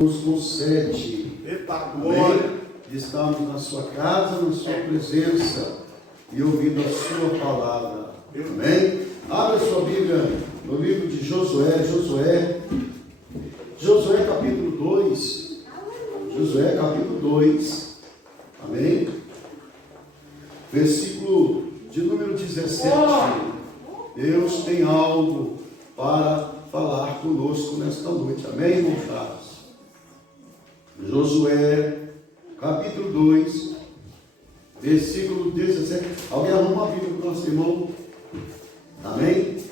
Nos concede, Eita glória, de estarmos na sua casa, na sua presença e ouvindo a sua palavra. Amém? Abra sua Bíblia no livro de Josué capítulo 2. Josué capítulo 2. Amém? Versículo de número 17. Deus tem algo para falar conosco nesta noite. Amém, irmãos caros? Josué, capítulo 2, versículo 17. Alguém arruma uma Bíblia para o nosso irmão? Amém?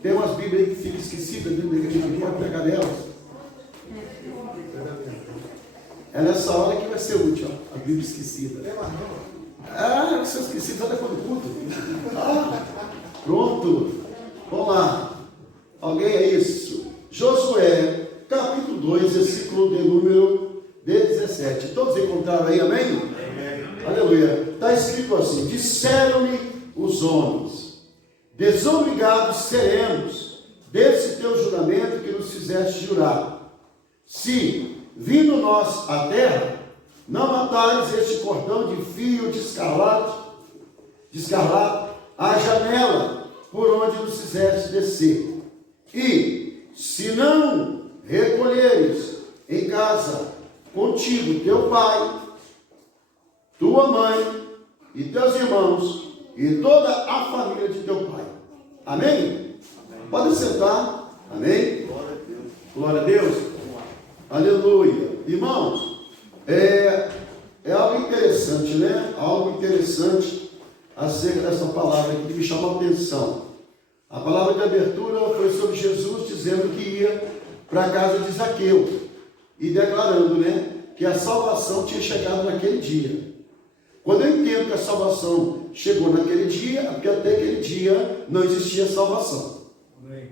Tem umas Bíblias aí que ficam esquecidas dentro da igreja, aqui, pode pegar delas. É nessa hora que vai ser útil, ó, a Bíblia esquecida. Ah, se eu esqueci, vai depois do culto. Ah, pronto. Vamos lá. Alguém é isso? Josué, capítulo 2, versículo de número 17. Todos encontraram aí, amém? Amém. Aleluia. Está escrito assim: disseram-lhe os homens: desobrigados seremos desse teu juramento que nos fizeste jurar. Se, vindo nós à terra, não matares este cordão de fio de escarlate, a janela por onde nos fizeste descer. E, se não recolheres em casa contigo teu pai, tua mãe e teus irmãos e toda a família de teu pai. Amém? Amém. Pode sentar. Amém? Glória a Deus. Aleluia. Irmãos, é algo interessante, né? Algo interessante acerca dessa palavra que me chamou a atenção. A palavra de abertura foi sobre Jesus dizendo que ia para a casa de Zaqueu e declarando, né, que a salvação tinha chegado naquele dia. Quando eu entendo que a salvação chegou naquele dia, é porque até aquele dia não existia salvação.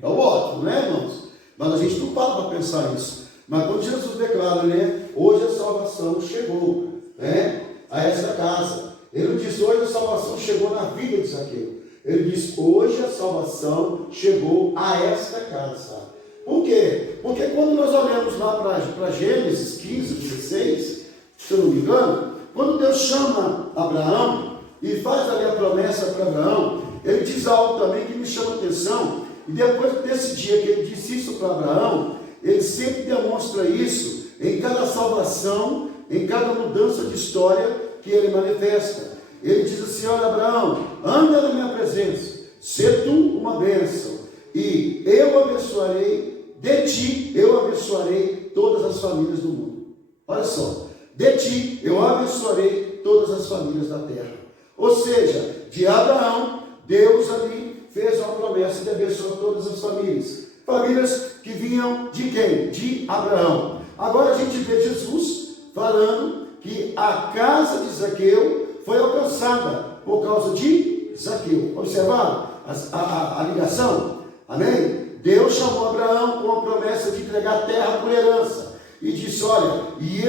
É ótimo, né, irmãos? Mas a gente não para pensar nisso. Mas quando Jesus declara, né, hoje a salvação chegou, né, a essa casa. Ele não diz hoje a salvação chegou na vida de Zaqueu. Ele diz hoje a salvação chegou a esta casa. Por quê? Porque quando nós olhamos lá para Gênesis 15, 16, se eu não me engano, quando Deus chama Abraão e faz ali a promessa para Abraão, ele diz algo também que me chama a atenção. E depois desse dia que ele disse isso para Abraão, ele sempre demonstra isso em cada salvação, em cada mudança de história que ele manifesta. Ele diz assim: olha, Abraão, anda na minha presença, sê tu uma bênção, e eu abençoarei, de ti eu abençoarei todas as famílias do mundo. Olha só, de ti eu abençoarei todas as famílias da terra. Ou seja, de Abraão, Deus ali fez uma promessa de abençoar todas as famílias. Famílias que vinham de quem? De Abraão. Agora a gente vê Jesus falando que a casa de Zaqueu foi alcançada por causa de Zaqueu. Observaram a ligação? Amém? Deus chamou Abraão com a promessa de entregar a terra por herança. E disse: olha, e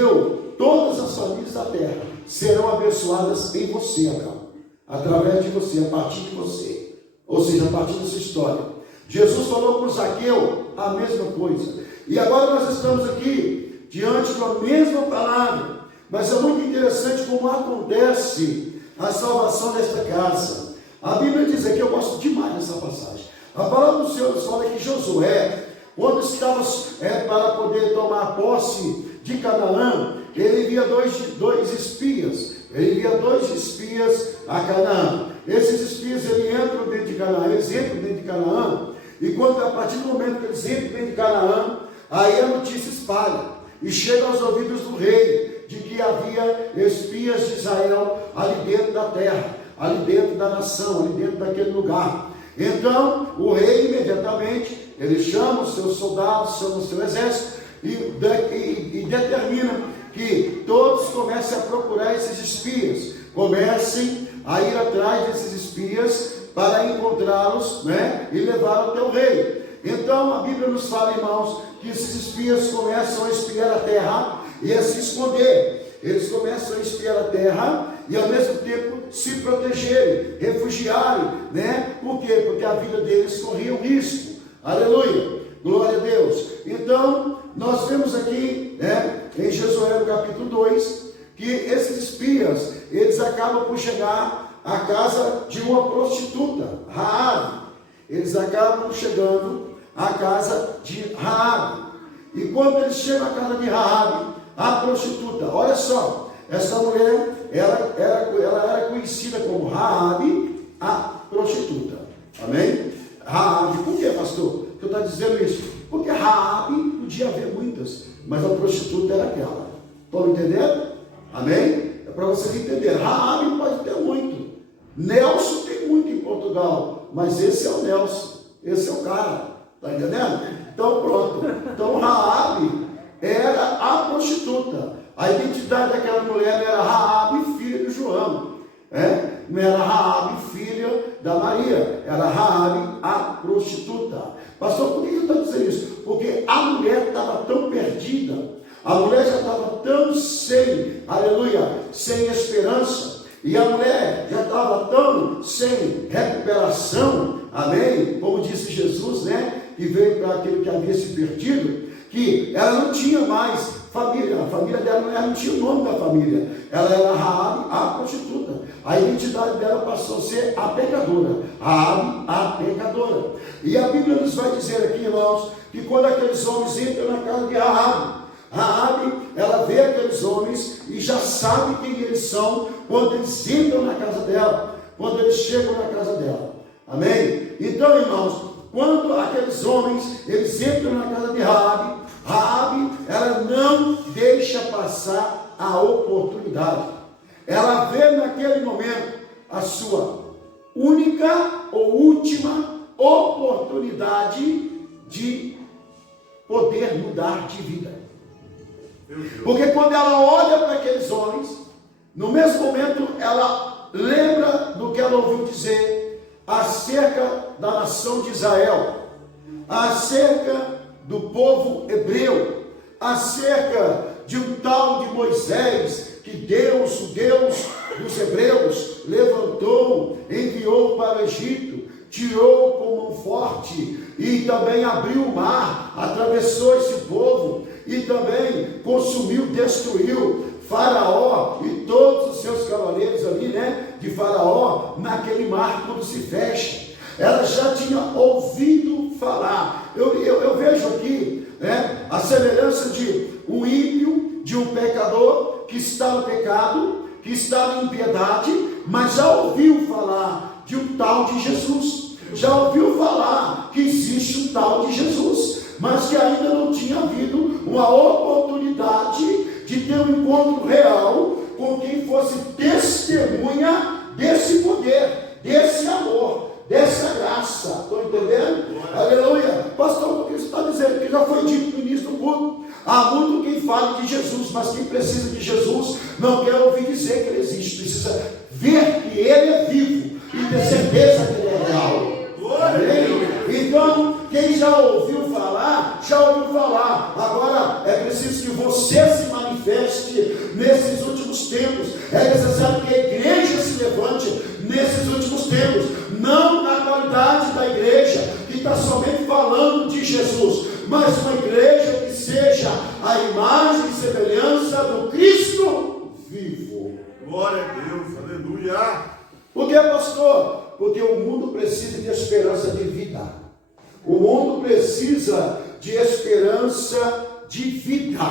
todas as famílias da terra serão abençoadas em você, Abraão. Através de você, a partir de você. Ou seja, a partir da sua história. Jesus falou com Zaqueu a mesma coisa. E agora nós estamos aqui diante da mesma palavra. Mas é muito interessante como acontece a salvação desta casa. A Bíblia diz aqui, eu gosto demais dessa passagem. A palavra do Senhor fala que Josué, quando estava para poder tomar posse de Canaã, ele envia dois espias. Ele envia 2 espias a Canaã. Esses espias eles entram dentro de Canaã, e quando a partir do momento que eles entram dentro de Canaã, aí a notícia espalha e chega aos ouvidos do rei de que havia espias de Israel ali dentro da terra, ali dentro da nação, ali dentro daquele lugar. Então o rei imediatamente ele chama os seus soldados, chama o seu exército e determina que todos comecem a procurar esses espias, comecem a ir atrás desses espias para encontrá-los, né, e levá-los até o rei. Então a Bíblia nos fala, irmãos, que esses espias começam a espiar a terra e a se esconder. Eles começam a espiar a terra e ao mesmo tempo se protegerem, refugiarem, né? Por quê? Porque a vida deles corria um risco. Aleluia! Glória a Deus! Então, nós vemos aqui, em Josué no capítulo 2, que esses espias, eles acabam por chegar à casa de uma prostituta, Raabe. Eles acabam chegando à casa de Raabe. E quando eles chegam à casa de Raabe, a prostituta, olha só, essa mulher, ela era conhecida como Raabe, a prostituta. Amém? Raabe, por que, pastor, que eu estou dizendo isso? Porque Raabe podia haver muitas, mas a prostituta era aquela. Estão entendendo? Amém? É para vocês entenderem. Raabe pode ter muito. Nelson tem muito em Portugal, mas esse é o Nelson, esse é o cara. Está entendendo? Então pronto. Então Raabe era a prostituta. A identidade daquela mulher era Raabe, filha de João. Não era Raabe, filha da Maria. Era Raabe, a prostituta. Pastor, por que eu estou dizendo isso? Porque a mulher estava tão perdida. A mulher já estava tão sem, aleluia, sem esperança. E a mulher já estava tão sem recuperação, amém? Como disse Jesus, que veio para aquele que havia se perdido, que ela não tinha mais família. A família dela não tinha o nome da família. Ela era Raabe, a prostituta. A identidade dela passou a ser a pecadora. Raabe, a pecadora. E a Bíblia nos vai dizer aqui, irmãos, que quando aqueles homens entram na casa de Raabe, ela vê aqueles homens e já sabe quem eles são quando eles entram na casa dela, quando eles chegam na casa dela. Amém? Então, irmãos, quando aqueles homens, eles entram na casa de Raabe, ela não deixa passar a oportunidade. Ela vê naquele momento a sua única ou última oportunidade de poder mudar de vida. Porque quando ela olha para aqueles homens, no mesmo momento ela lembra do que ela ouviu dizer acerca da nação de Israel, acerca do povo hebreu, acerca de um tal de Moisés, que Deus, o Deus dos hebreus, levantou, enviou para o Egito, tirou com mão forte e também abriu o mar, atravessou esse povo e também consumiu, destruiu Faraó e todos os seus cavaleiros ali, de Faraó, naquele mar quando se fecha. Ela já tinha ouvido falar. Eu vejo aqui, a semelhança de um ímpio, de um pecador que está no pecado, que está em impiedade, mas já ouviu falar de um tal de Jesus. Já ouviu falar que existe um tal de Jesus, mas que ainda não tinha havido uma oportunidade de ter um encontro real com quem fosse testemunha desse poder, desse amor, dessa graça. Estão entendendo? Aleluia. Pastor, o que você está dizendo? Que já foi dito no início do culto. Há muito quem fala de Jesus, mas quem precisa de Jesus não quer ouvir dizer que ele existe. Precisa ver que ele é vivo e ter certeza que ele é real. Amém? Então, quem já ouviu falar, já ouviu falar. Agora é preciso que você se manifeste nesses últimos tempos. É necessário que a igreja se levante nesses últimos tempos. Não na qualidade da igreja que está somente falando de Jesus, mas uma igreja que seja a imagem e semelhança do Cristo vivo. Glória a Deus, aleluia. Por que, pastor? Porque o mundo precisa de esperança de vida. O mundo precisa de esperança de vida.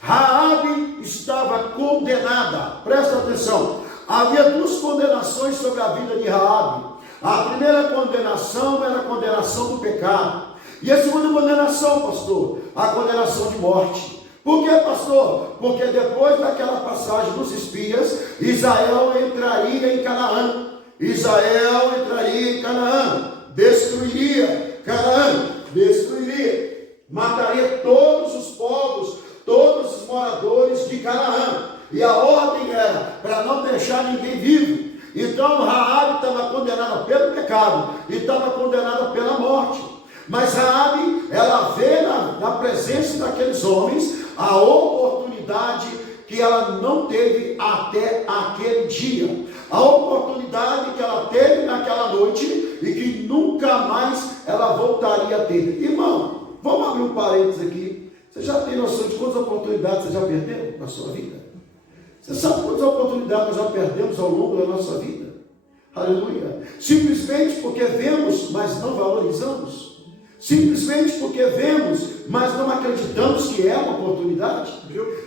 Raabe estava condenada. Presta atenção. Havia duas condenações sobre a vida de Raabe. A primeira condenação era a condenação do pecado. E a segunda condenação, pastor, a condenação de morte. Por que, pastor? Porque depois daquela passagem dos espias, Israel entraria em Canaã. Israel entraria em Canaã, destruiria Canaã, mataria todos os povos, todos os moradores de Canaã. E a ordem era para não deixar ninguém vivo. Então Raabe estava condenada pelo pecado e estava condenada pela morte. Mas Raabe, ela vê na presença daqueles homens a oportunidade que ela não teve até aquele dia. A oportunidade que ela teve naquela noite e que nunca mais ela voltaria a ter. Irmão, vamos abrir um parênteses aqui. Você já tem noção de quantas oportunidades você já perdeu na sua vida? Você sabe quantas oportunidades nós já perdemos ao longo da nossa vida? Aleluia. Simplesmente porque vemos, mas não valorizamos. Simplesmente porque vemos, mas não acreditamos que é uma oportunidade.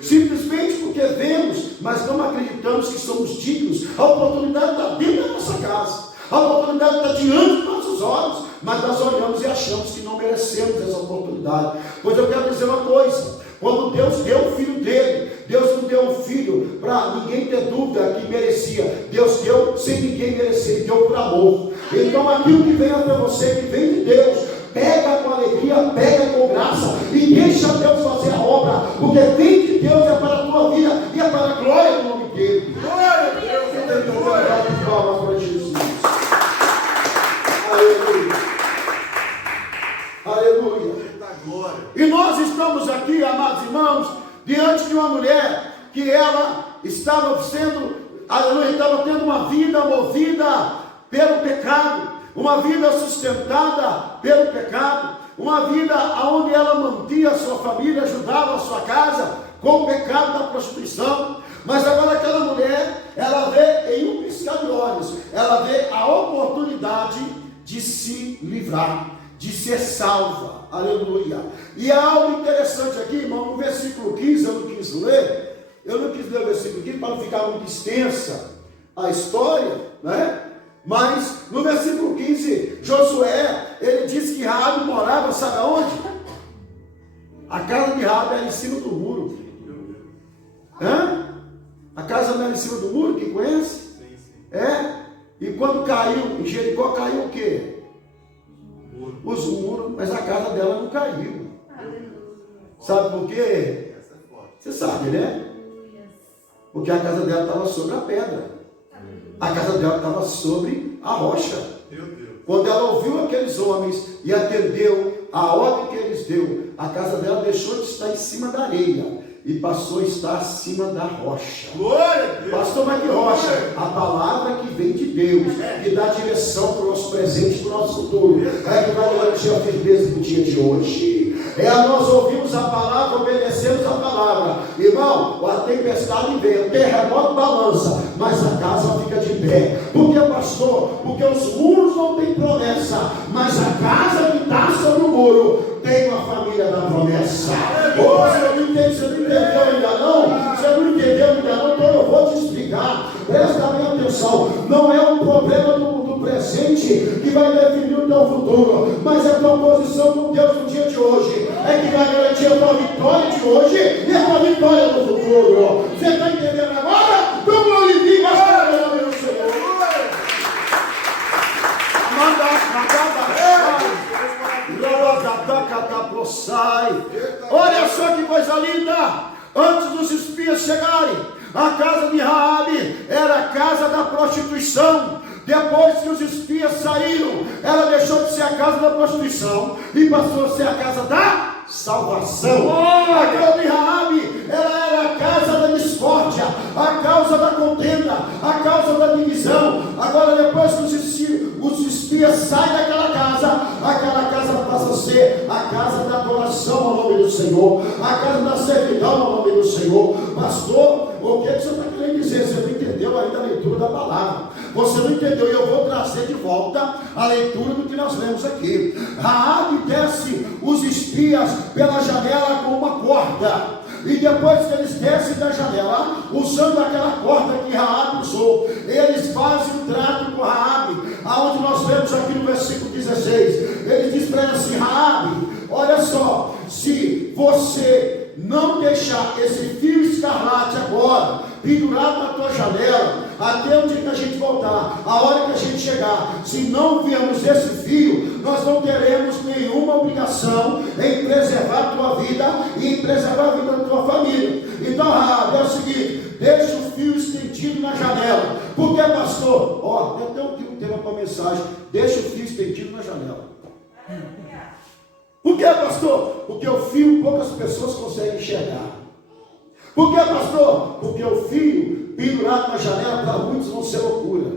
Simplesmente porque vemos, mas não acreditamos que somos dignos. A oportunidade está dentro da nossa casa. A oportunidade está diante dos nossos olhos, mas nós olhamos e achamos que não merecemos essa oportunidade. Pois eu quero dizer uma coisa: quando Deus deu o filho dele, Deus não deu um filho para ninguém ter dúvida que merecia. Deus deu sem ninguém merecer, Ele deu por amor. Então aquilo que vem até você, que vem de Deus, pega com alegria, pega com graça e deixa Deus fazer a obra, porque vem de Deus, é para a tua vida e é para a glória do nome dele. Glória a Deus, glória de palmas para Jesus. Aleluia. Aleluia. E nós estamos aqui, amados irmãos, diante de uma mulher que ela estava sendo, aleluia, estava tendo uma vida movida pelo pecado, uma vida sustentada pelo pecado, uma vida onde ela mantinha a sua família, ajudava a sua casa com o pecado da prostituição. Mas agora aquela mulher, ela vê em um piscar de olhos, ela vê a oportunidade de se livrar, de ser salva. Aleluia. E há algo interessante aqui, irmão, no versículo 15, eu não quis ler o versículo 15 para não ficar muito extensa a história, né? Mas no versículo 15, Josué, ele diz que Raabe morava, sabe aonde? A casa de Raabe era em cima do muro. A casa não era em cima do muro, quem conhece? É? E quando caiu, em Jericó caiu o quê? Os muros, mas a casa dela não caiu. Sabe por quê? Você sabe, né? Porque a casa dela estava sobre a pedra. A casa dela estava sobre a rocha. Quando ela ouviu aqueles homens e atendeu a ordem que eles deu, a casa dela deixou de estar em cima da areia e passou a estar acima da rocha. Pastor, mas que rocha? A palavra que vem de Deus, que dá direção para o nosso presente e para o nosso futuro, é que vai garantir a firmeza do dia de hoje. Nós ouvimos a palavra, obedecemos a palavra, irmão. A tempestade vem, o terremoto balança, mas a casa fica de pé. Por que, pastor? Porque os muros não têm promessa, mas a casa que está sobre o muro tem uma família da promessa. Você não entendeu ainda não? Você não entendeu ainda não? Então eu vou te explicar. Presta bem atenção. Não é um problema do presente que vai definir o teu futuro, mas a tua posição com Deus no dia de hoje é que vai garantir a tua vitória de hoje e a tua vitória no futuro. Você está entendendo agora? Então glorifica a glória do Senhor. Olha só que coisa linda. Antes dos espias chegarem, a casa de Raabe era a casa da prostituição. Depois que os espias saíram, ela deixou de ser a casa da prostituição e passou a ser a casa da salvação. A casa de Raabe, ela era a casa da discórdia, a causa da contenda, a causa da divisão. Agora, depois que os espias saem daquela casa, aquela casa passa a ser a casa da adoração ao nome do Senhor, a casa da servidão ao nome do Senhor. Pastor, o que você está querendo dizer? Você não entendeu ainda a leitura da palavra. Você não entendeu, e eu vou trazer de volta a leitura do que nós lemos aqui. Raabe desce os espias pela janela com uma corda. E depois que eles descem da janela, usando aquela corda que Raabe usou, eles fazem um trato com Raabe, aonde nós vemos aqui no versículo 16. Ele diz para ela assim: Raabe, olha só, se você não deixar esse fio escarlate agora pendurado na tua janela, até o dia que a gente voltar, a hora que a gente chegar, se não virmos esse fio, nós não teremos nenhuma obrigação em preservar a tua vida e em preservar a vida da tua família. Então, Raabe, é o seguinte: deixa o fio estendido na janela. Por que, pastor? Ó, tem até um tema para a mensagem: deixa o fio estendido na janela. Por que, pastor? Porque o fio poucas pessoas conseguem enxergar. Por que, pastor? Porque o fio pendurado na janela para muitos vão ser loucura.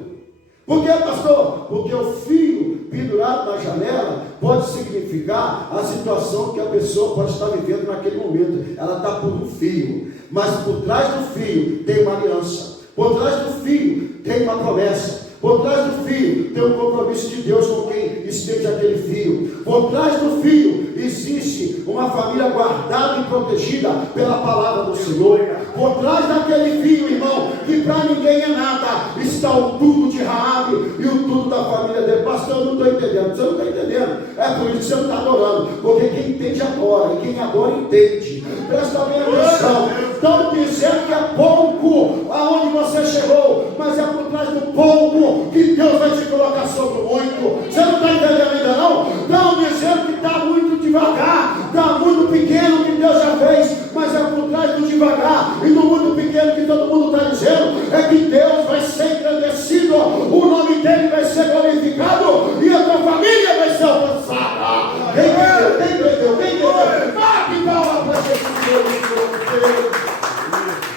Por que, pastor? Porque o fio pendurado na janela pode significar a situação que a pessoa pode estar vivendo naquele momento. Ela está por um fio, mas por trás do fio tem uma aliança, por trás do fio tem uma promessa, por trás do fio tem um compromisso de Deus com quem estende aquele fio. Por trás do fio existe uma família guardada e protegida pela palavra do Senhor. Por trás daquele fio, irmão, que para ninguém é nada, está o tudo de Raabe e o tudo da família dele. Pastor, eu não estou entendendo. Você não está entendendo. É por isso que você não está adorando. Porque quem entende adora, e quem adora entende. Presta bem atenção. Estão dizendo que é pouco aonde você chegou, mas é por trás do pouco que Deus vai te colocar sobre o muito. Você não está entendendo ainda não? Estão dizendo que está muito devagar, está muito pequeno que Deus já fez, mas é por trás do devagar e do muito pequeno que todo mundo está dizendo, é que Deus vai ser engrandecido, o nome dele vai ser glorificado e a tua família vai ser alcançada. Quem entendeu? Quem entendeu? Quem entendeu? Bate palma para Jesus.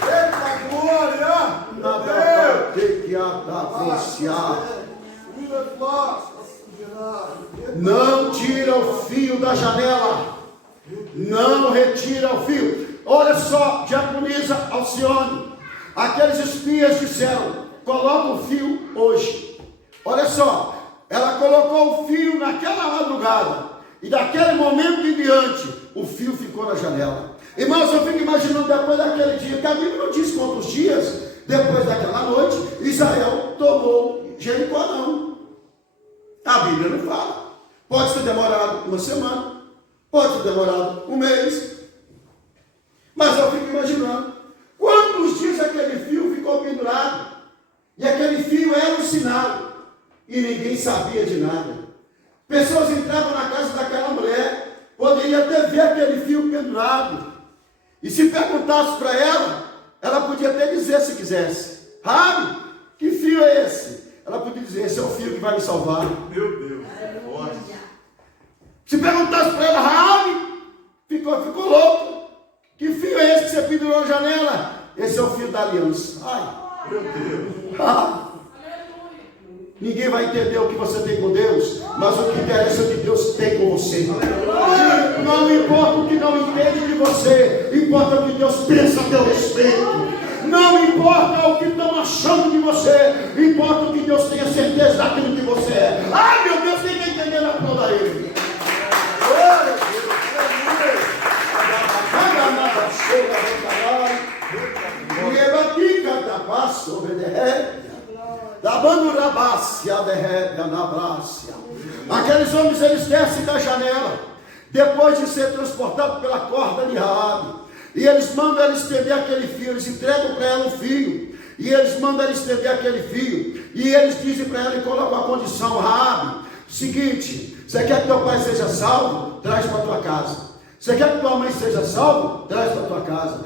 Eita glória! Nada tem que apreciar. Não tira o fio da janela. Não retira o fio. Olha só, diaconisa Alcione. Aqueles espias disseram: coloca o fio hoje. Olha só, ela colocou o fio naquela madrugada. E daquele momento em diante, o fio ficou na janela. Irmãos, eu fico imaginando depois daquele dia, que a Bíblia não diz quantos dias, depois daquela noite, Israel tomou Jericó, não. A Bíblia não fala. Pode ter demorado uma semana, pode ter demorado um mês, mas eu fico imaginando quantos dias aquele fio ficou pendurado, e aquele fio era um sinal, e ninguém sabia de nada. Pessoas entravam na casa daquela mulher, poderia até ver aquele fio pendurado, e se perguntasse para ela, ela podia até dizer se quisesse: Raabe, que fio é esse? Ela podia dizer: esse é o fio que vai me salvar. Meu Deus, forte. Se perguntasse para ela: Raabe, ficou louco. Que fio é esse que você pendurou na janela? Esse é o fio da aliança. Ai, Meu Deus. Ninguém vai entender o que você tem com Deus, mas o que interessa é o que Deus tem com você. Não importa o que não entende de você, importa o que Deus pensa a teu respeito. Não importa o que estão achando de você, importa o que Deus tenha certeza daquilo que você é. Ai, meu Deus, quem está entendendo a toda ele? Aqueles homens, eles descem da janela, depois de ser transportados pela corda de Raabe, e eles mandam ela estender aquele fio. Eles entregam para ela o fio, e eles mandam ela estender aquele fio, e eles dizem para ela e colocam a condição: Raabe, seguinte, você quer que teu pai seja salvo? Traz para tua casa. Você quer que tua mãe seja salva? Traz para tua casa.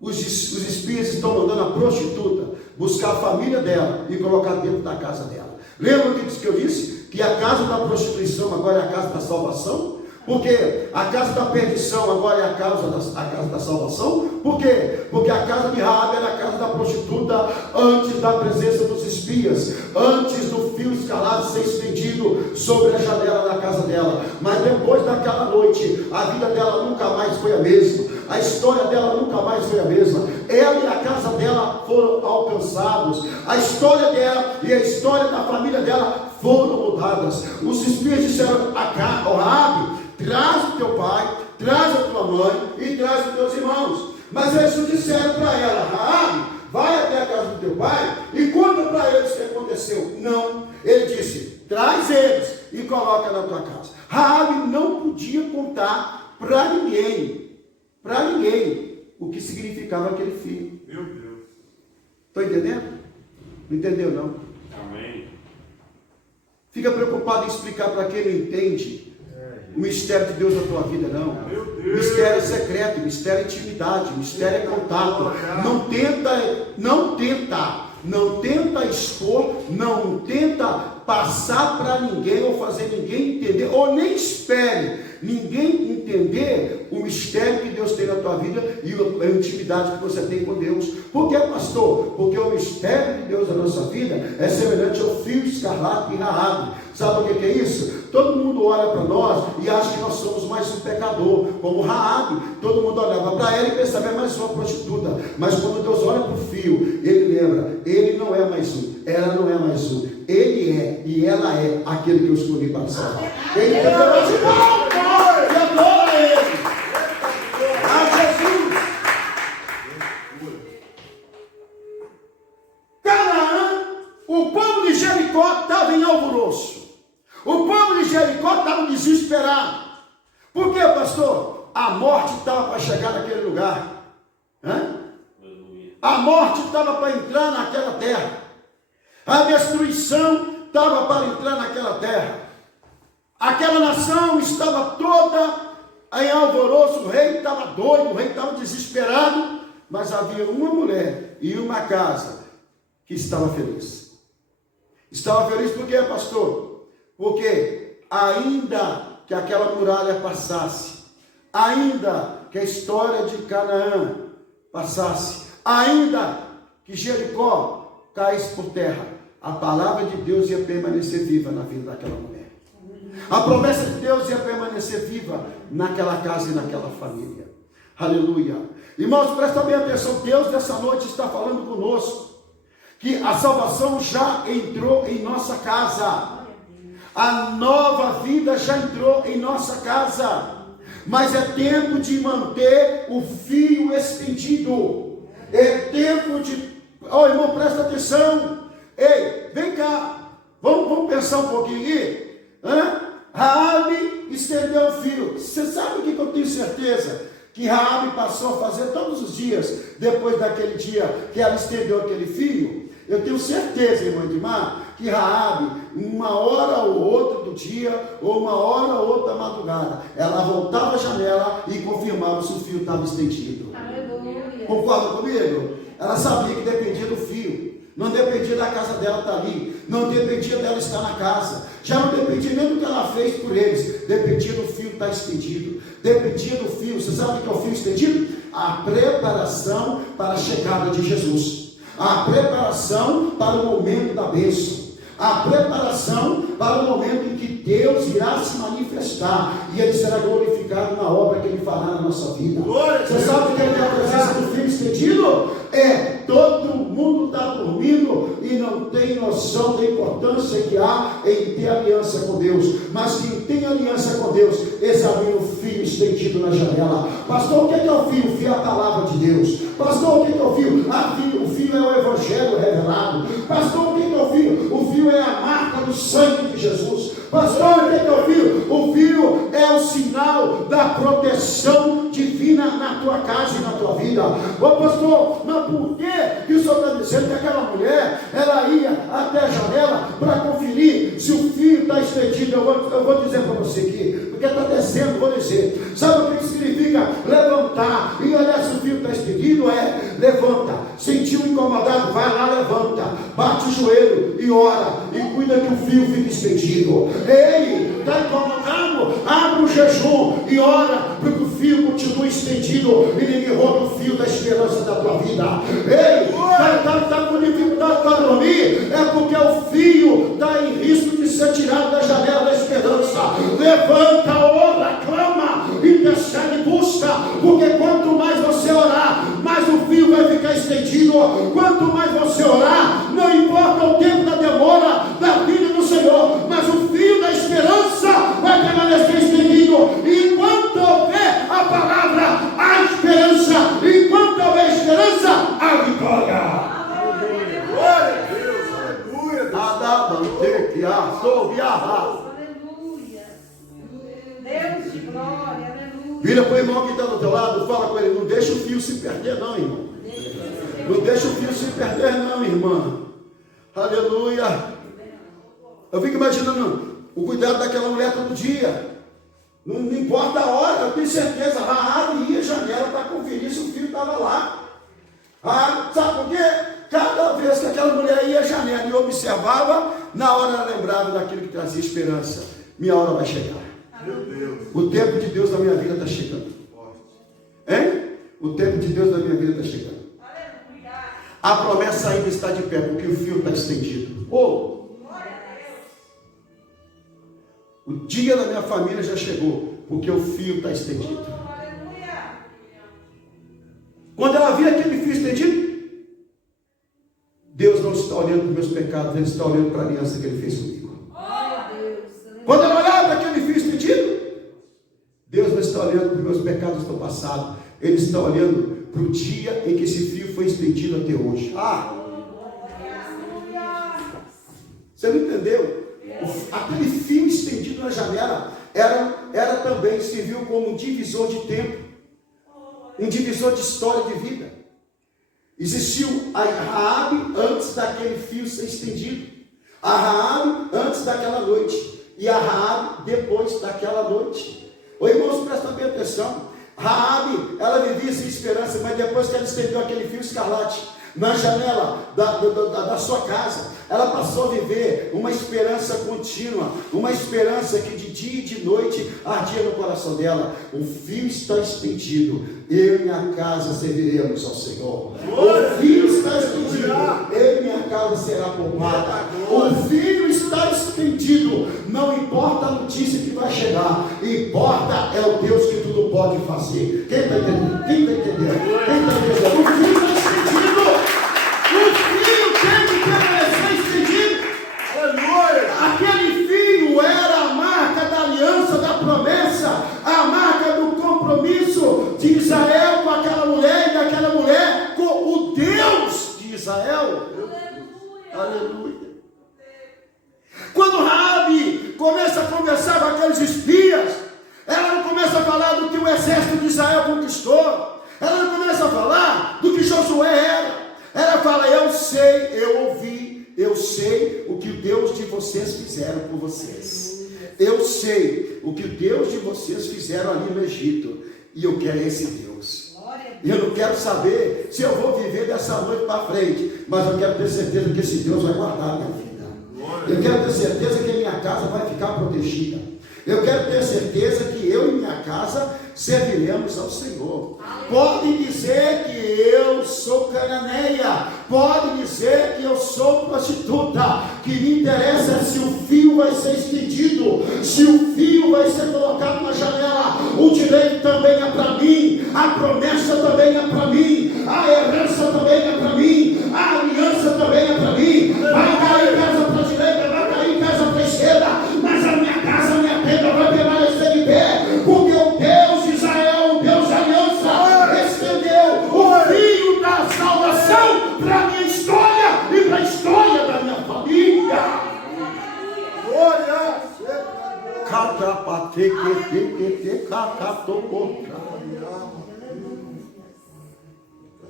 Os espias estão mandando a prostituta buscar a família dela e colocar dentro da casa dela. Lembra que eu disse? Que a casa da prostituição agora é a casa da salvação? Porque a casa da perdição agora é a casa da salvação? Por quê? Porque a casa de Raabe era a casa da prostituta antes da presença dos espias, antes do fio escalado ser estendido sobre a janela da casa dela. Mas depois daquela noite, a vida dela nunca mais foi a mesma. A história dela nunca mais foi a mesma. Ela e a casa dela foram alcançados. A história dela e a história da família dela foram mudadas. Os espias disseram ao Raabe: traz o teu pai, traz a tua mãe e traz os teus irmãos. Mas eles não disseram para ela: Raabe, vai até a casa do teu pai e conta para eles o que aconteceu. Não, ele disse: traz eles e coloca na tua casa. Raabe não podia contar para ninguém, o que significava aquele fio. Meu Deus. Estou entendendo? Não entendeu não? Amém. Fica preocupado em explicar para quem não entende o mistério de Deus na tua vida, não. Meu Deus. Mistério é secreto, mistério é intimidade, mistério é contato. Não tenta expor, não tenta passar para ninguém ou fazer ninguém entender, ou nem espere ninguém entender o mistério que Deus tem na tua vida e a intimidade que você tem com Deus. Por que, pastor? Porque o mistério de Deus na nossa vida é semelhante ao fio escarlate e Raabe. Sabe o que é isso? Todo mundo olha para nós e acha que nós somos mais um pecador, como Raabe. Todo mundo olhava para ela e pensava, é mais uma prostituta. Mas quando Deus olha para o fio, ele lembra, ele não é mais um, ela não é mais um, ele é e ela é aquele que eu escolhi para salvar. Ele é Deus de volta e adora ele. A Jesus. Canaã, o povo de Jericó estava em alvoroço. O povo de Jericó estava desesperado. Por quê, pastor? A morte estava para chegar naquele lugar. A morte estava para entrar naquela terra. A destruição estava para entrar naquela terra. Aquela nação estava toda em alvoroço. O rei estava doido, o rei estava desesperado. Mas havia uma mulher e uma casa que estava feliz. Estava feliz por quê, pastor? Porque ainda que aquela muralha passasse, ainda que a história de Canaã passasse, ainda que Jericó caísse por terra, a palavra de Deus ia permanecer viva na vida daquela mulher. A promessa de Deus ia permanecer viva naquela casa e naquela família. Aleluia. Irmãos, presta bem atenção, Deus nessa noite está falando conosco, que a salvação já entrou em nossa casa. A nova vida já entrou em nossa casa, mas é tempo de manter o fio estendido. É tempo de... irmão, presta atenção. Ei, vem cá. Vamos pensar um pouquinho aqui. Raabe estendeu o fio. Você sabe o que eu tenho certeza? Que Raabe passou a fazer todos os dias, depois daquele dia que ela estendeu aquele fio. Eu tenho certeza, irmão Edmar, que Raabe, uma hora ou outra do dia, ou uma hora ou outra da madrugada, ela voltava à janela e confirmava se o fio estava estendido. Aleluia. Concorda comigo? Ela sabia que dependia do fio. Não dependia da casa dela estar ali, não dependia dela estar na casa, já não dependia nem do que ela fez por eles, dependia do fio estar estendido, dependia do fio. Você sabe o que é o fio estendido? A preparação para a chegada de Jesus, a preparação para o momento da bênção, a preparação para o momento em que Deus irá se manifestar e Ele será glorificado na obra que Ele fará na nossa vida. Você sabe o que é a presença do fio estendido? Todo mundo está dormindo e não tem noção da importância que há em ter aliança com Deus. Mas quem tem aliança com Deus, examina o fio estendido na janela. Pastor, o que é o fio? O fio é a palavra de Deus. Pastor, o que é o fio? O fio é o evangelho revelado. Pastor, o que é o fio? O fio é a marca do sangue de Jesus. Pastor, o que é o fio? O fio é o sinal da proteção divina na tua casa e na tua vida. Ô pastor, mas por que o senhor está dizendo que aquela mulher, ela ia até a janela para conferir se o fio está estendido? Eu vou dizer para você aqui, porque está descendo, vou dizer. Sabe o que significa levantar e olhar se o fio está estendido? Levanta. Sentiu incomodado? Vai lá, levanta. Bate o joelho e ora e cuida que o fio fique estendido. Ei, está incomodado? Abre o jejum e ora para que o fio continue estendido e ninguém rouba o fio da esperança da tua vida. Ei, está com dificuldade para dormir? É porque o fio está em risco de ser tirado da janela da esperança. Levanta, ora, clama, intercede, busca, porque quanto mais você orar, mais o fio vai ficar estendido. Quanto mais você orar, não importa o tempo da demora da vida do Senhor, mas o fio da esperança vai permanecer estendido. E enquanto houver a palavra, há esperança. Enquanto houver esperança, há vitória. Glória a Deus, aleluia. Deus de glória, aleluia. Vira para o irmão que está do teu lado, fala com ele, não deixa o fio se perder não, irmão. Não deixa o fio se perder não, irmã. Aleluia. Eu fico imaginando o cuidado daquela mulher todo dia. Não importa a hora, eu tenho certeza, Raabe ia à janela para conferir se o filho estava lá. Sabe por quê? Cada vez que aquela mulher ia à janela e observava, na hora ela lembrava daquilo que trazia esperança. Minha hora vai chegar. Meu Deus. O tempo de Deus na minha vida está chegando. Hein? O tempo de Deus na minha vida está chegando. A promessa ainda está de pé, porque o fio está estendido. O dia da minha família já chegou, porque o fio está estendido. Quando ela via aquele fio estendido, Deus não está olhando para os meus pecados, Ele está olhando para a aliança que Ele fez comigo. Quando ela olhava para aquele fio estendido, Deus não está olhando para os meus pecados do passado, Ele está olhando para o dia em que esse fio foi estendido até hoje. Você não entendeu? Aquele fio estendido na janela era também, serviu como um divisor de tempo, um divisor de história de vida. Existiu a Raabe antes daquele fio ser estendido, a Raabe antes daquela noite, e a Raabe depois daquela noite. Ô irmãos, presta bem atenção. Raabe, ela vivia sem esperança, mas depois que ela estendeu aquele fio escarlate na janela da sua casa, ela passou a viver uma esperança contínua, uma esperança que de dia e de noite ardia no coração dela. O fio está estendido, eu e minha casa serviremos ao Senhor. O fio está estendido, eu e minha casa será poupada. O fio está estendido, não importa a notícia que vai chegar, importa é o Deus que tudo pode fazer. Quem está entendendo? Quem está entendendo? Quem está entendendo? O fio está estendido, o fio tem que permanecer estendido. Aquele fio era a marca da aliança, da promessa, a marca do compromisso de Israel com aquela mulher e daquela mulher com o Deus de Israel. Aleluia. Quando Raabe começa a conversar com aqueles espias, ela não começa a falar do que o exército de Israel conquistou, ela não começa a falar do que Josué era. Ela fala: eu sei, eu ouvi, eu sei o que o Deus de vocês fizeram por vocês. Eu sei o que o Deus de vocês fizeram ali no Egito. E eu quero esse Deus. E eu não quero saber se eu vou viver dessa noite para frente, mas eu quero ter certeza que esse Deus vai guardar a minha vida. Eu quero ter certeza que a minha casa vai ficar protegida. Eu quero ter certeza que eu e minha casa serviremos ao Senhor. Podem dizer que eu sou cananeia, podem dizer que eu sou prostituta, que me interessa é se o fio vai ser estendido, se o fio vai ser colocado na janela. O direito também é para mim, a promessa também é para mim, a herança também é para mim, a aliança também é para mim. Vai cair casa para a direita, vai cair casa para a esquerda, mas a minha casa, a minha tenda vai permanecer de pé, porque o Deus de Israel, o Deus da aliança, estendeu o fio da salvação para a minha história e para a história da minha família. Glória!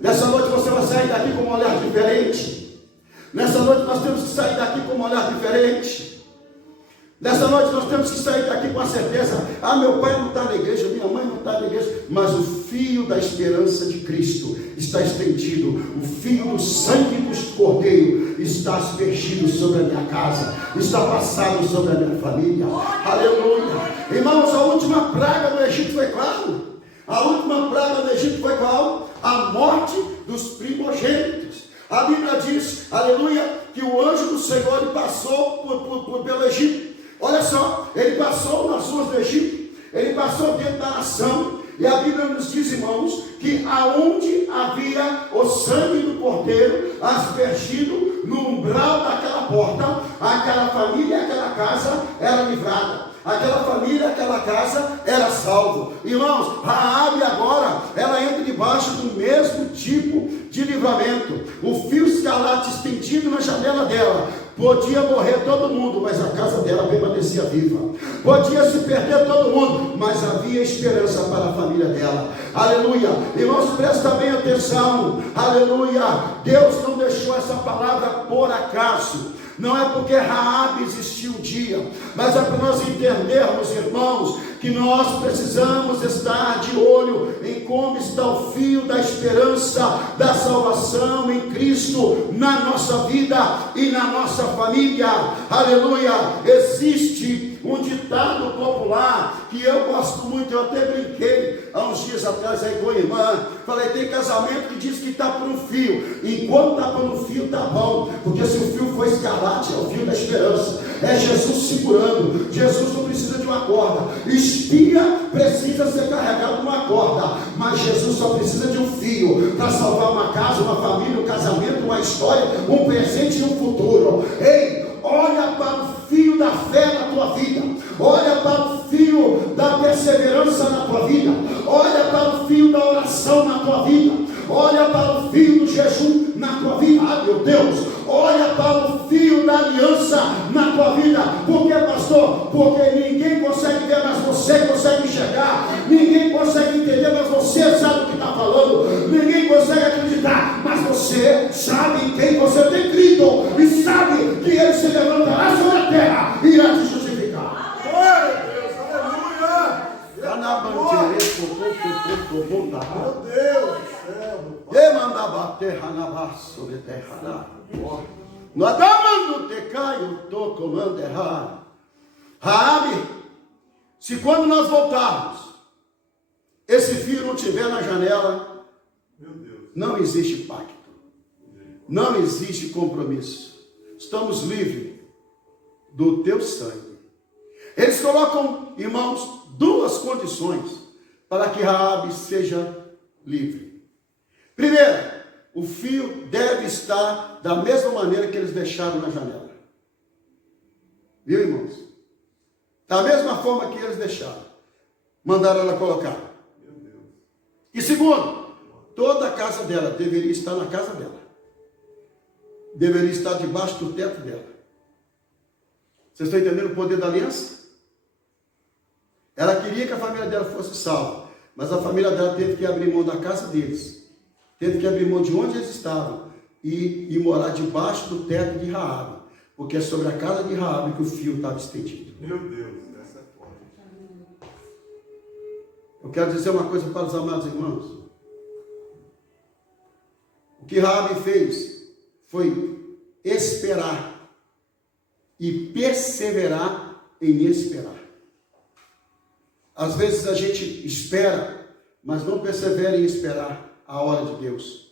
Nessa noite você vai sair daqui com um olhar diferente. Nessa noite nós temos que sair daqui com um olhar diferente. Nessa noite nós temos que sair daqui com a certeza: meu pai não está na igreja, minha mãe não está na igreja, mas o fio da esperança de Cristo está estendido, o fio do sangue do Cordeiro está aspergido sobre a minha casa, está passado sobre a minha família. Aleluia. Irmãos, a última praga do Egito foi qual? A última praga do Egito foi qual? A morte dos primogênitos. A Bíblia diz, aleluia, que o anjo do Senhor ele passou pelo Egito. Olha só, ele passou nas ruas do Egito, ele passou dentro da nação, e a Bíblia nos diz, irmãos, que aonde havia o sangue do Cordeiro aspergido no umbral daquela porta, aquela família, aquela casa era livrada. Aquela família, aquela casa era salvo. Irmãos, Raabe agora, ela entra debaixo do mesmo tipo de livramento. O fio escarlate estendido na janela dela. Podia morrer todo mundo, mas a casa dela permanecia viva. Podia se perder todo mundo, mas havia esperança para a família dela. Aleluia. Irmãos, presta bem atenção. Aleluia. Deus não deixou essa palavra por acaso. Não é porque Raabe existiu um dia, mas é para nós entendermos, irmãos, que nós precisamos estar de olho em como está o fio da esperança, da salvação em Cristo, na nossa vida e na nossa família. Aleluia. Existe um ditado popular que eu gosto muito, eu até brinquei há uns dias atrás aí com a irmã. Falei, tem casamento que diz que está por um fio. Enquanto está por um fio, está bom. Porque se o fio for escarlate, é o fio da esperança. É Jesus segurando. Jesus não precisa de uma corda. Espia precisa ser carregado numa corda. Mas Jesus só precisa de um fio para salvar uma casa, uma família, um casamento, uma história, um presente e um futuro. Ei, olha para o fio da fé na tua vida. Olha para o fio da perseverança na tua vida. Olha para o fio da oração na tua vida. Olha para o fio do jejum na tua vida. Ah, meu Deus, olha para o fio da aliança na tua vida. Por que, pastor? Porque ninguém consegue ver, mas você consegue enxergar. Ninguém consegue entender, mas você sabe o que está falando. Ninguém consegue acreditar, mas você sabe em quem você tem crido. E sabe que ele se levantará sobre a terra e irá te justificar. Glória a Deus, aleluia! Meu Deus do céu, meu Pai. Raabe, se quando nós voltarmos, esse fio não estiver na janela, Meu Deus. não existe pacto, não existe compromisso. Estamos livres do teu sangue. Eles colocam, irmãos, duas condições para que Raabe seja livre. Primeiro, o fio deve estar da mesma maneira que eles deixaram na janela. Viu, irmãos? Da mesma forma que eles deixaram. Mandaram ela colocar. Meu Deus. E segundo, toda a casa dela deveria estar na casa dela. Deveria estar debaixo do teto dela. Vocês estão entendendo o poder da aliança? Ela queria que a família dela fosse salva, mas a família dela teve que abrir mão da casa deles. Teve que abrir mão de onde eles estavam e morar debaixo do teto de Raabe, porque é sobre a casa de Raabe que o fio estava estendido. Meu Deus, essa é forte. Eu quero dizer uma coisa para os amados irmãos. O que Raabe fez foi esperar e perseverar em esperar. Às vezes a gente espera, mas não persevera em esperar a hora de Deus.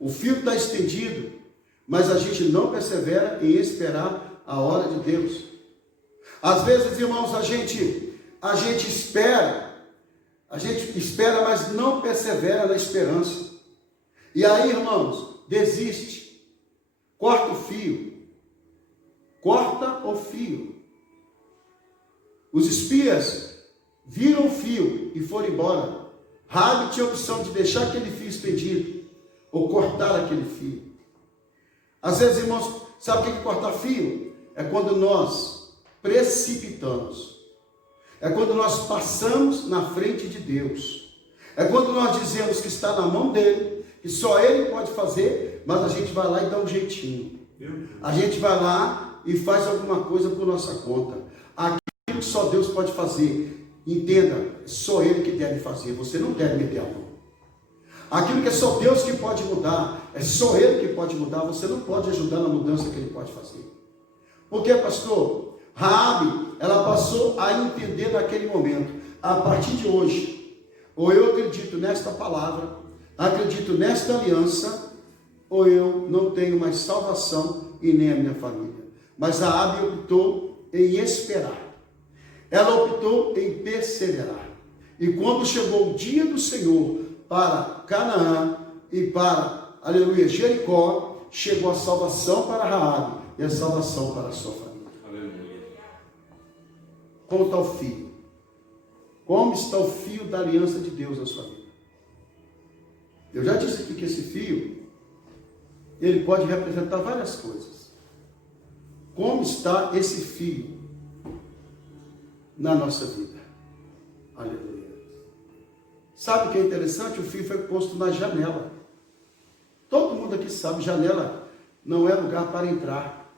O fio está estendido, mas a gente não persevera em esperar a hora de Deus. Às vezes, irmãos, a gente espera, mas não persevera na esperança. E aí, irmãos, desiste, corta o fio, corta o fio. Os espias viram o fio e foram embora. Raabe tinha a opção de deixar aquele fio estendido ou cortar aquele fio. Às vezes, irmãos, sabe o que é cortar fio? É quando nós precipitamos. É quando nós passamos na frente de Deus. É quando nós dizemos que está na mão dele, que só ele pode fazer, mas a gente vai lá e dá um jeitinho. A gente vai lá e faz alguma coisa por nossa conta. Aquilo que só Deus pode fazer. Entenda, é só ele que deve fazer, você não deve meter a mão. Aquilo que é só Deus que pode mudar, é só ele que pode mudar, você não pode ajudar na mudança que ele pode fazer. Por quê, pastor? Raabe, ela passou a entender naquele momento, a partir de hoje, ou eu acredito nesta palavra, acredito nesta aliança, ou eu não tenho mais salvação e nem a minha família. Mas Raabe optou em esperar. Ela optou em perseverar. E quando chegou o dia do Senhor para Canaã e para, aleluia, Jericó, chegou a salvação para Raabe e a salvação para a sua família. Aleluia. Como está o fio? Como está o fio da aliança de Deus na sua vida? Eu já disse aqui que esse fio, ele pode representar várias coisas. Como está esse fio na nossa vida? Aleluia. Sabe o que é interessante? O fio foi posto na janela. Todo mundo aqui sabe, janela não é lugar para entrar.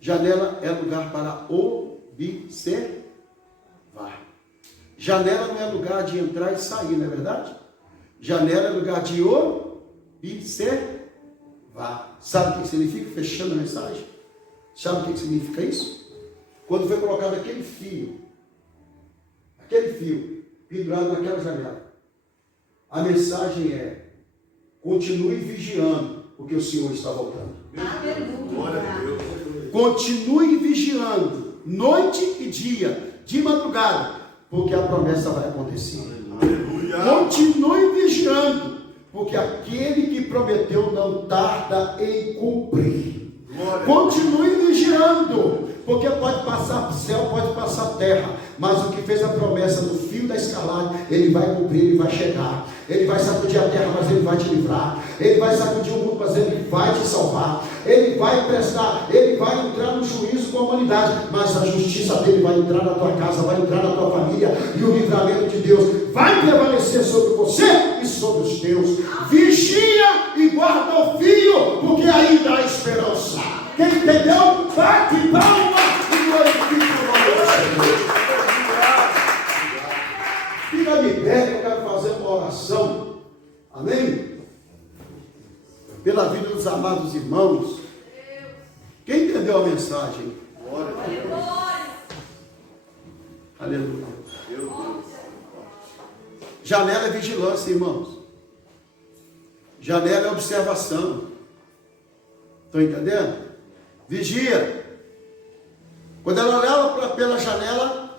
Janela é lugar para observar. Janela não é lugar de entrar e sair, não é verdade? Janela é lugar de observar. Sabe o que significa? Fechando a mensagem. Sabe o que significa isso? quando foi colocado aquele fio pendurado naquela janela, a mensagem é: continue vigiando, porque o Senhor está voltando. Glória a Deus. Continue vigiando, noite e dia, de madrugada, porque a promessa vai acontecer. Aleluia. Continue vigiando, porque aquele que prometeu não tarda em cumprir. Glória. Continue vigiando, porque pode passar céu, pode passar terra, mas o que fez a promessa do fio da escarlate, ele vai cumprir, ele vai chegar. Ele vai sacudir a terra, mas ele vai te livrar. Ele vai sacudir o mundo, mas ele vai te salvar. Ele vai prestar, ele vai entrar no juízo com a humanidade, mas a justiça dele vai entrar na tua casa, vai entrar na tua família, e o livramento de Deus vai prevalecer sobre você e sobre os teus. Vigia e guarda o fio, porque ainda há esperança. Quem entendeu, bate palma e glorifica o nome do Senhor. Fica de pé, que eu quero fazer uma oração. Amém? Pela vida dos amados irmãos. Quem entendeu a mensagem? Glória a Deus. Aleluia. Meu Deus. Janela é vigilância, irmãos. Janela é observação. Estão entendendo? Vigia. Quando ela olhava pela janela,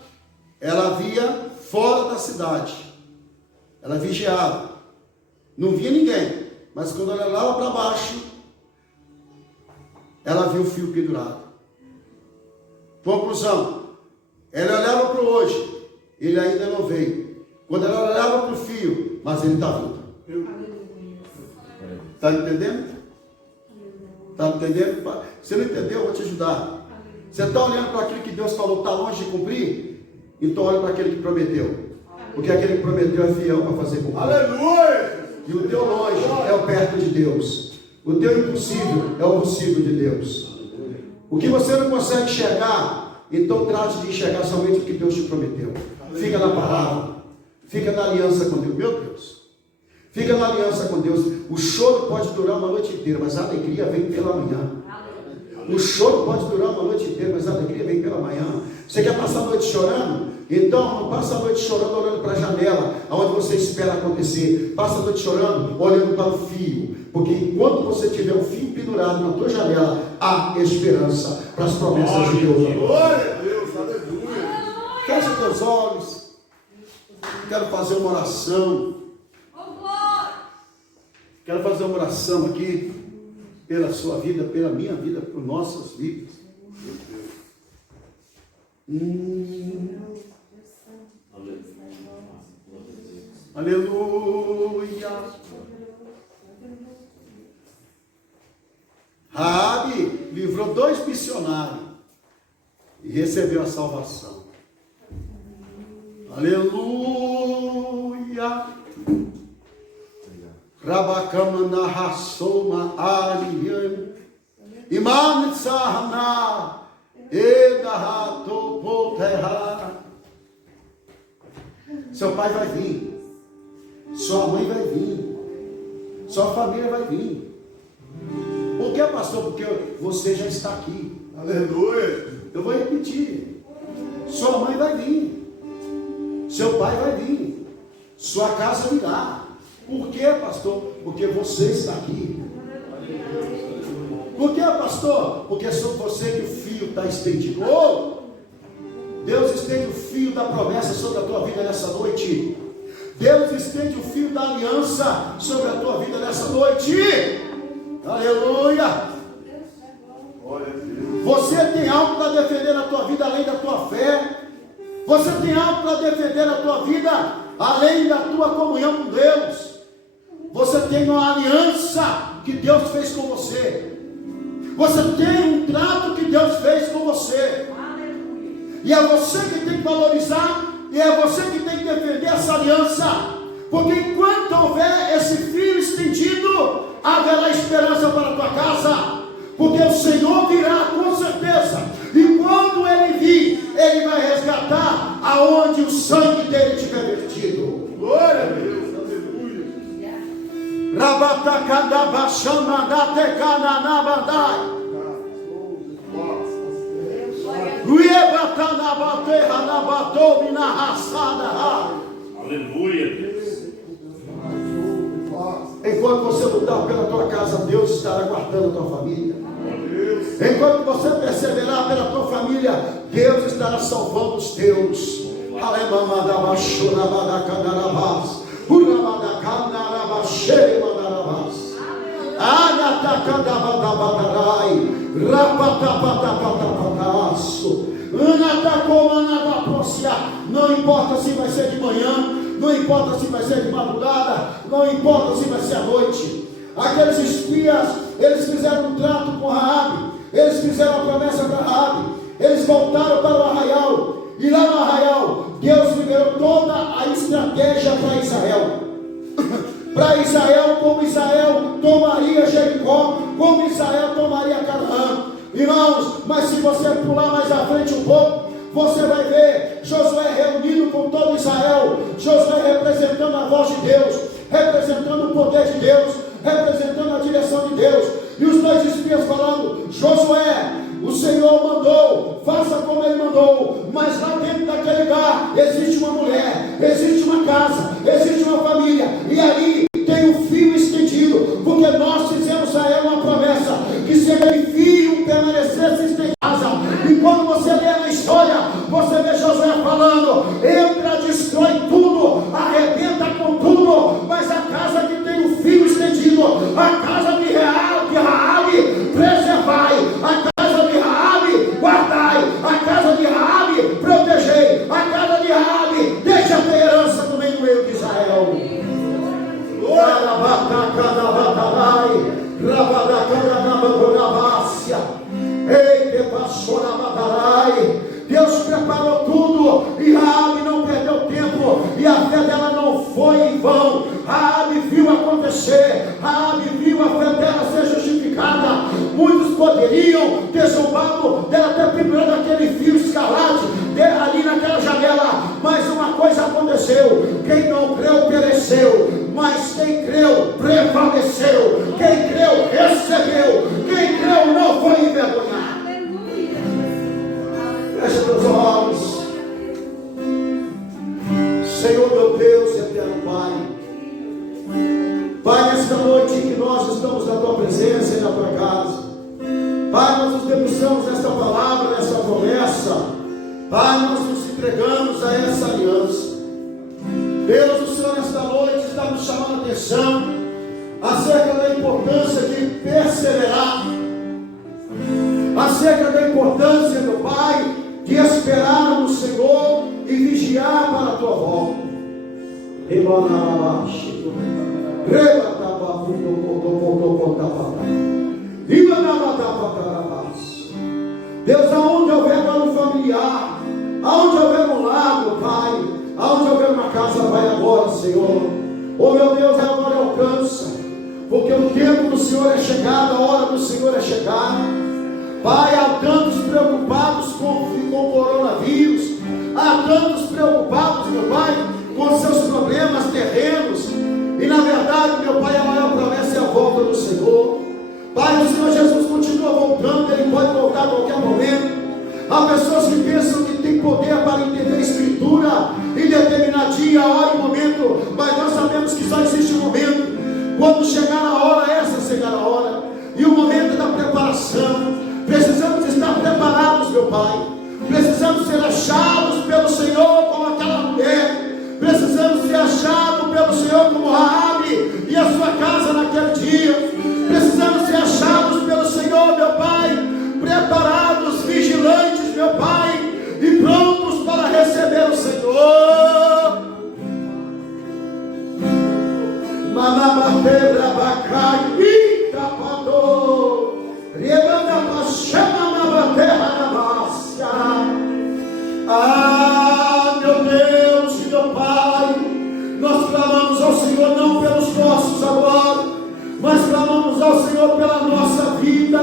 ela via fora da cidade. Ela vigiava. Não via ninguém. Mas quando ela olhava para baixo, ela viu o fio pendurado. Conclusão. Ela olhava para o hoje. Ele ainda não veio. Quando ela olhava para o fio, mas ele está vindo. Está entendendo? Está entendendo? Você não entendeu? Eu vou te ajudar. Você está olhando para aquilo que Deus falou, está longe de cumprir? Então olha para aquele que prometeu. Porque aquele que prometeu é fiel para fazer cumprir. Aleluia. E o teu longe é o perto de Deus. O teu impossível é o possível de Deus. O que você não consegue enxergar, então trate de enxergar somente o que Deus te prometeu. Fica na palavra. Fica na aliança com Deus. Meu Deus. Fica na aliança com Deus. O choro pode durar uma noite inteira, mas a alegria vem pela manhã. O choro pode durar uma noite inteira, mas a alegria vem pela manhã. Você quer passar a noite chorando? Então não passa a noite chorando olhando para a janela, aonde você espera acontecer. Passa a noite chorando olhando para o fio. Porque enquanto você tiver o fio pendurado na tua janela, há esperança para as promessas de Deus. Glória a Deus, aleluia. Feche os teus olhos. Quero fazer uma oração. Quero fazer uma oração aqui pela sua vida, pela minha vida, por nossas vidas. Aleluia. Raabe livrou 2 missionários e recebeu a salvação. Aleluia. Rabakama Nahasoma Ariyan Iman Sahana Edahato Poterra. Seu pai vai vir, sua mãe vai vir, sua família vai vir. Por que, pastor? Porque você já está aqui. Aleluia. Eu vou repetir. Sua mãe vai vir, seu pai vai vir, sua casa virá. Por que, pastor? Porque você está aqui. Por que, pastor? Porque é sobre você que o fio está estendido. Oh, Deus estende o fio da promessa sobre a tua vida nessa noite. Deus estende o fio da aliança sobre a tua vida nessa noite. Aleluia. Glória a Deus. Você tem algo para defender na tua vida além da tua fé. Você tem algo para defender na tua vida além da tua comunhão com Deus. Você tem uma aliança que Deus fez com você. Você tem um trato que Deus fez com você. E é você que tem que valorizar. E é você que tem que defender essa aliança. Porque enquanto houver esse fio estendido, haverá esperança para a tua casa. Porque o Senhor virá com certeza. E quando Ele vir, Ele vai resgatar aonde o sangue dele tiver vertido. Glória a Deus. Aleluia. Rabatakadabashamandatekananabandai. Aleluia. Enquanto você lutar pela tua casa, Deus estará guardando a tua família. Enquanto você perseverar pela tua família, Deus estará salvando os teus. Não importa se vai ser de manhã, não importa se vai ser de madrugada, não importa se vai ser à noite. Aqueles espias, eles fizeram um trato com Raabe, eles fizeram a promessa para Raabe, eles voltaram para o arraial, e lá no arraial, Deus liberou toda a estratégia para Israel. Para Israel, como Israel tomaria Jericó, como Israel tomaria Canaã. Irmãos, mas se você pular mais à frente um pouco, você vai ver Josué reunido com todo Israel, Josué representando a voz de Deus, representando o poder de Deus, representando a direção de Deus, e os dois espias falando: Josué, o Senhor mandou, faça como Ele mandou, mas lá dentro daquele lugar existe uma mulher, existe uma casa, existe uma família, e ali tem um fio estendido, porque nós fizemos a ela uma promessa, que se aquele fio permanecesse estendido em casa, e quando você lê a história, você vê Josué falando: entra, destrói tudo, arrebenta com tudo, mas a casa que tem o fio estendido, a casa de Raabe, preservai, a casa de Raabe, guardai, a casa de Raabe, protegei, a casa de Raabe, deixa ter herança no meio de Israel. Deus preparou tudo, e Raabe não perdeu tempo, e a fé dela não foi em vão. Raabe viu acontecer, Raabe viu a fé dela ser justificada. Muitos poderiam ter zombado dela, ter pendurado aquele fio escarlate ali naquela janela, mas uma coisa aconteceu: quem não creu pereceu, mas quem creu prevaleceu, quem creu recebeu, quem creu não foi envergonhado. Feche teus olhos. Senhor meu Deus, eterno Pai, Pai, nesta noite que nós estamos na Tua presença e na Tua casa, Pai, nós nos debruçamos nesta palavra, nesta promessa, Pai, nós nos entregamos a essa aliança. Deus, o Senhor nesta noite está nos chamando a atenção acerca da importância de perseverar, acerca da importância, meu Pai, de esperar no Senhor e vigiar para a Tua volta. Deus, aonde houver um familiar, aonde houver um lar, meu Pai, aonde houver uma casa, vai agora, Senhor. Oh meu Deus, agora alcança, porque o tempo do Senhor é chegado, a hora do Senhor é chegada. Pai, há tantos preocupados com o coronavírus, há tantos preocupados, meu Pai, com seus problemas terrenos, e na verdade, meu Pai, a maior promessa é a volta do Senhor. Pai, o Senhor Jesus continua voltando, Ele pode voltar a qualquer momento. Há pessoas que pensam que tem poder para entender a Escritura e determinar dia, hora e momento, mas nós sabemos que só existe um momento. Quando chegar a hora, essa será a hora, e o momento da preparação. Precisamos estar preparados, meu Pai. Precisamos ser achados pelo Senhor como aquela mulher. Precisamos ser achados pelo Senhor como Raabe e a sua casa naquele dia. Precisamos ser achados pelo Senhor, meu Pai, preparados, vigilantes, meu Pai, e prontos para receber o Senhor. Manabateira bacai, itapador, rebanda pachama na baterra na mássia. Ah, meu Deus e meu Pai, nós clamamos ao Senhor não pelos nossos agora, mas clamamos ao Senhor pela nossa vida.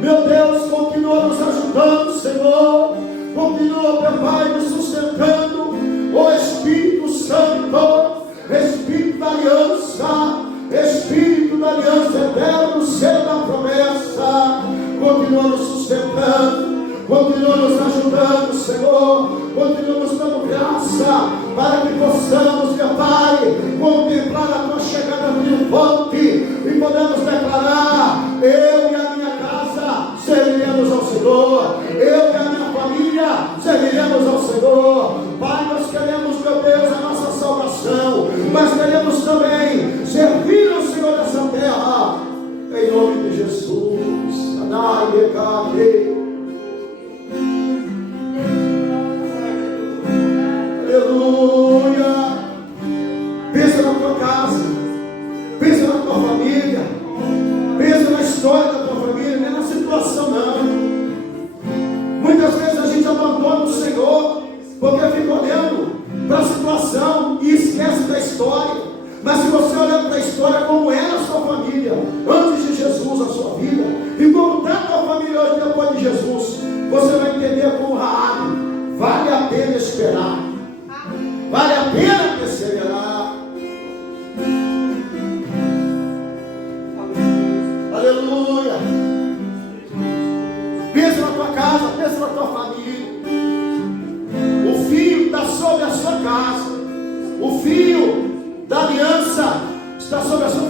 Meu Deus, continua nos ajudando, Senhor. Continua, meu Pai, nos sustentando. O Espírito Santo, Espírito da aliança, Espírito da aliança eterno, ser da promessa, continua nos sustentando, Continua nos ajudando, Senhor. Continua nos dando graça para que possamos, meu Pai, contemplar a tua chegada triunfante e podemos declarar: eu e a minha casa serviremos ao Senhor, eu e a minha família serviremos ao Senhor. Pai, nós queremos, meu Deus, a nossa salvação, mas queremos também servir ao Senhor dessa terra, em nome de Jesus. Aleluia. Pensa na tua casa, pensa na tua família, pensa na história da tua família, não é na situação não. Muitas vezes a gente abandona o Senhor porque fica olhando para a situação e esquece da história. Mas se você olhar para a história, como era a sua família antes de Jesus, a sua vida, e como está a tua família hoje depois de Jesus, você vai entender como Raabe vale a pena esperar, vale a pena perseverar. Aleluia. Pensa na tua casa, pensa na tua família. O fio está sobre a sua casa, o fio da aliança está sobre a sua